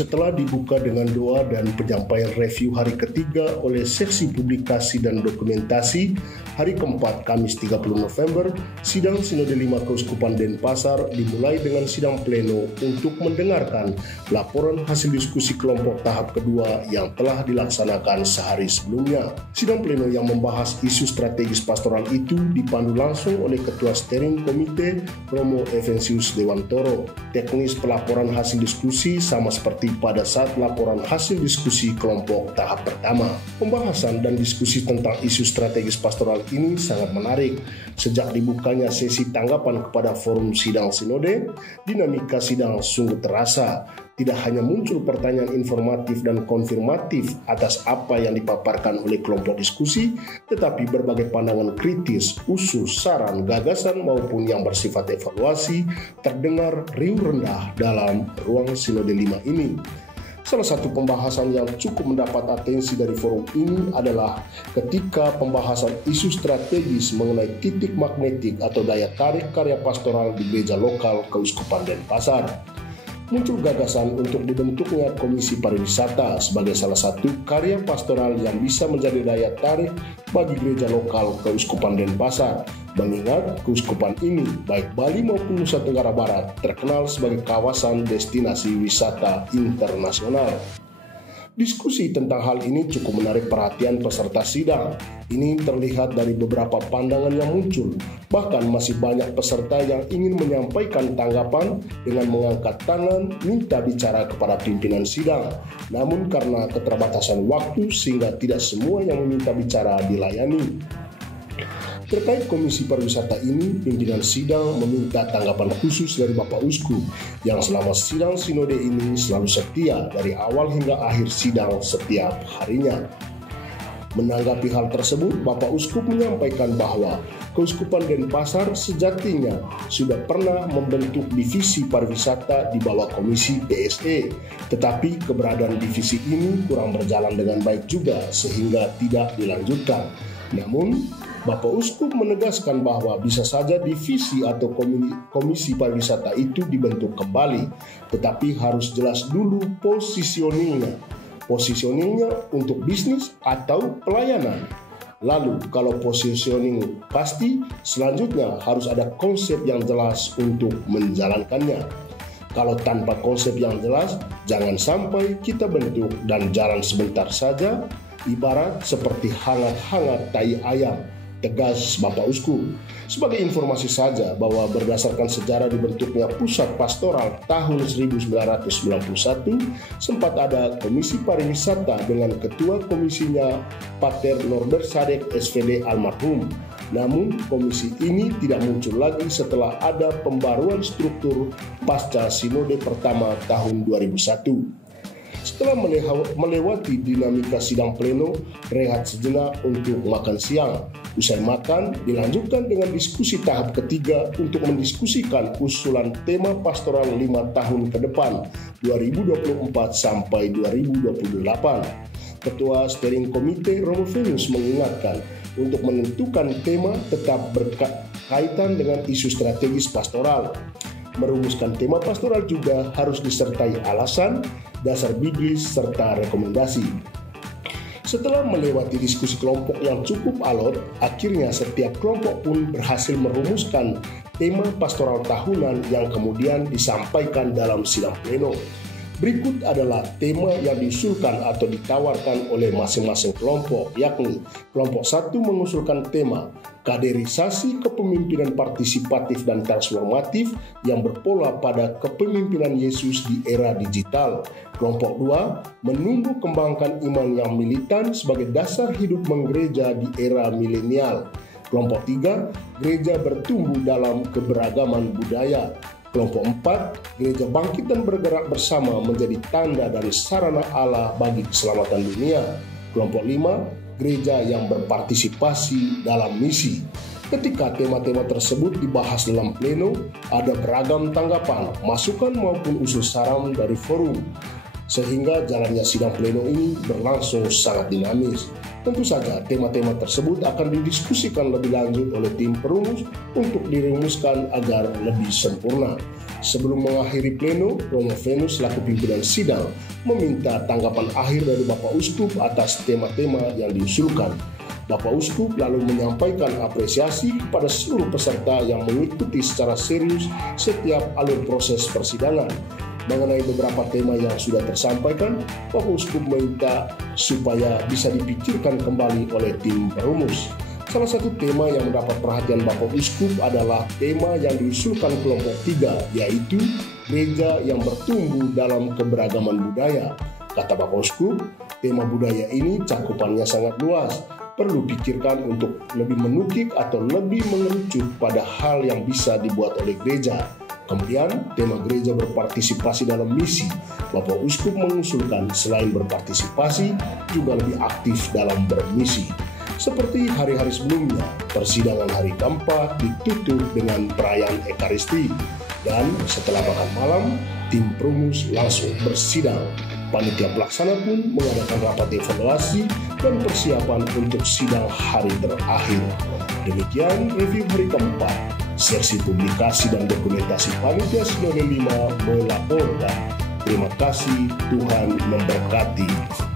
Setelah dibuka dengan doa dan penyampaian review hari ketiga oleh seksi publikasi dan dokumentasi, hari keempat Kamis 30 November, sidang Sinode 5 Keuskupan Denpasar dimulai dengan sidang pleno untuk mendengarkan laporan hasil diskusi kelompok tahap kedua yang telah dilaksanakan sehari sebelumnya. Sidang pleno yang membahas isu strategis pastoral itu dipandu langsung oleh Ketua Steering Komite Romo Evensius Dewantoro. Teknis pelaporan hasil diskusi sama seperti pada saat laporan hasil diskusi kelompok tahap pertama. Pembahasan dan diskusi tentang isu strategis pastoral ini sangat menarik. Sejak dibukanya sesi tanggapan kepada forum sidang sinode, dinamika sidang sungguh terasa. Tidak hanya muncul pertanyaan informatif dan konfirmatif atas apa yang dipaparkan oleh kelompok diskusi, tetapi berbagai pandangan kritis, usul, saran, gagasan maupun yang bersifat evaluasi terdengar riuh rendah dalam ruang Sinode 5 ini. Salah satu pembahasan yang cukup mendapat atensi dari forum ini adalah ketika pembahasan isu strategis mengenai titik magnetik atau daya tarik karya pastoral di gereja lokal Keuskupan Denpasar. Muncul gagasan untuk dibentuknya Komisi Pariwisata sebagai salah satu karya pastoral yang bisa menjadi daya tarik bagi gereja lokal Keuskupan Denpasar. Mengingat keuskupan ini, baik Bali maupun Nusa Tenggara Barat, terkenal sebagai kawasan destinasi wisata internasional. Diskusi tentang hal ini cukup menarik perhatian peserta sidang. Ini terlihat dari beberapa pandangan yang muncul. Bahkan masih banyak peserta yang ingin menyampaikan tanggapan dengan mengangkat tangan minta bicara kepada pimpinan sidang. Namun karena keterbatasan waktu sehingga tidak semua yang meminta bicara dilayani. Terkait Komisi Pariwisata ini, pimpinan sidang meminta tanggapan khusus dari Bapak Uskup yang selama sidang sinode ini selalu setia dari awal hingga akhir sidang setiap harinya. Menanggapi hal tersebut, Bapak Uskup menyampaikan bahwa Keuskupan Denpasar sejatinya sudah pernah membentuk divisi pariwisata di bawah Komisi PSE, tetapi keberadaan divisi ini kurang berjalan dengan baik juga sehingga tidak dilanjutkan. Namun, Bapak Uskup menegaskan bahwa bisa saja divisi atau komisi pariwisata itu dibentuk kembali, tetapi harus jelas dulu positioningnya untuk bisnis atau pelayanan. Lalu kalau positioning pasti, selanjutnya harus ada konsep yang jelas untuk menjalankannya. Kalau tanpa konsep yang jelas, jangan sampai kita bentuk dan jalan sebentar saja, ibarat seperti hangat-hangat tai ayam, tegas Bapak Uskup. Sebagai informasi saja bahwa berdasarkan sejarah dibentuknya Pusat Pastoral tahun 1991, sempat ada Komisi Pariwisata dengan ketua komisinya Pater Norbert Sadek SVD almarhum. Namun komisi ini tidak muncul lagi setelah ada pembaruan struktur pasca Sinode pertama tahun 2001. Setelah melewati dinamika sidang pleno, rehat sejenak untuk makan siang. Usai makan, dilanjutkan dengan diskusi tahap ketiga untuk mendiskusikan usulan tema pastoral 5 tahun ke depan, 2024 sampai 2028. Ketua Steering Komite Romo Evensius mengingatkan, untuk menentukan tema tetap berkaitan dengan isu strategis pastoral. Merumuskan tema pastoral juga harus disertai alasan, dasar biblis, serta rekomendasi. Setelah melewati diskusi kelompok yang cukup alot, akhirnya setiap kelompok pun berhasil merumuskan tema pastoral tahunan yang kemudian disampaikan dalam sidang pleno. Berikut adalah tema yang diusulkan atau ditawarkan oleh masing-masing kelompok, yakni kelompok 1 mengusulkan tema kaderisasi kepemimpinan partisipatif dan transformatif yang berpola pada kepemimpinan Yesus di era digital. Kelompok 2 menumbuh kembangkan iman yang militan sebagai dasar hidup menggereja di era milenial. Kelompok 3 gereja bertumbuh dalam keberagaman budaya. Kelompok 4, gereja bangkit dan bergerak bersama menjadi tanda dan sarana Allah bagi keselamatan dunia. Kelompok 5, gereja yang berpartisipasi dalam misi. Ketika tema-tema tersebut dibahas dalam pleno, ada beragam tanggapan, masukan maupun usul saran dari forum, sehingga jalannya sidang pleno ini berlangsung sangat dinamis. Tentu saja tema-tema tersebut akan didiskusikan lebih lanjut oleh tim perumus untuk dirumuskan agar lebih sempurna. Sebelum mengakhiri pleno, Romo Venus selaku pimpinan sidang meminta tanggapan akhir dari Bapak Uskup atas tema-tema yang diusulkan. Bapak Uskup lalu menyampaikan apresiasi kepada seluruh peserta yang mengikuti secara serius setiap alur proses persidangan. Mengenai beberapa tema yang sudah tersampaikan, Bapak Uskup meminta supaya bisa dipikirkan kembali oleh tim perumus. Salah satu tema yang mendapat perhatian Bapak Uskup adalah tema yang diusulkan kelompok 3, yaitu gereja yang bertumbuh dalam keberagaman budaya. Kata Bapak Uskup, tema budaya ini cakupannya sangat luas, perlu pikirkan untuk lebih menukik atau lebih mengerucut pada hal yang bisa dibuat oleh gereja. Kemudian, tema gereja berpartisipasi dalam misi. Bapak Uskup mengusulkan selain berpartisipasi, juga lebih aktif dalam bermisi. Seperti hari-hari sebelumnya, persidangan hari keempat ditutup dengan perayaan Ekaristi. Dan setelah makan malam, tim perumus langsung bersidang. Panitia pelaksana pun mengadakan rapat evaluasi dan persiapan untuk sidang hari terakhir. Demikian review hari keempat, seksi publikasi dan dokumentasi Panitia Sinode 5 melaporkan. Terima kasih, Tuhan memberkati.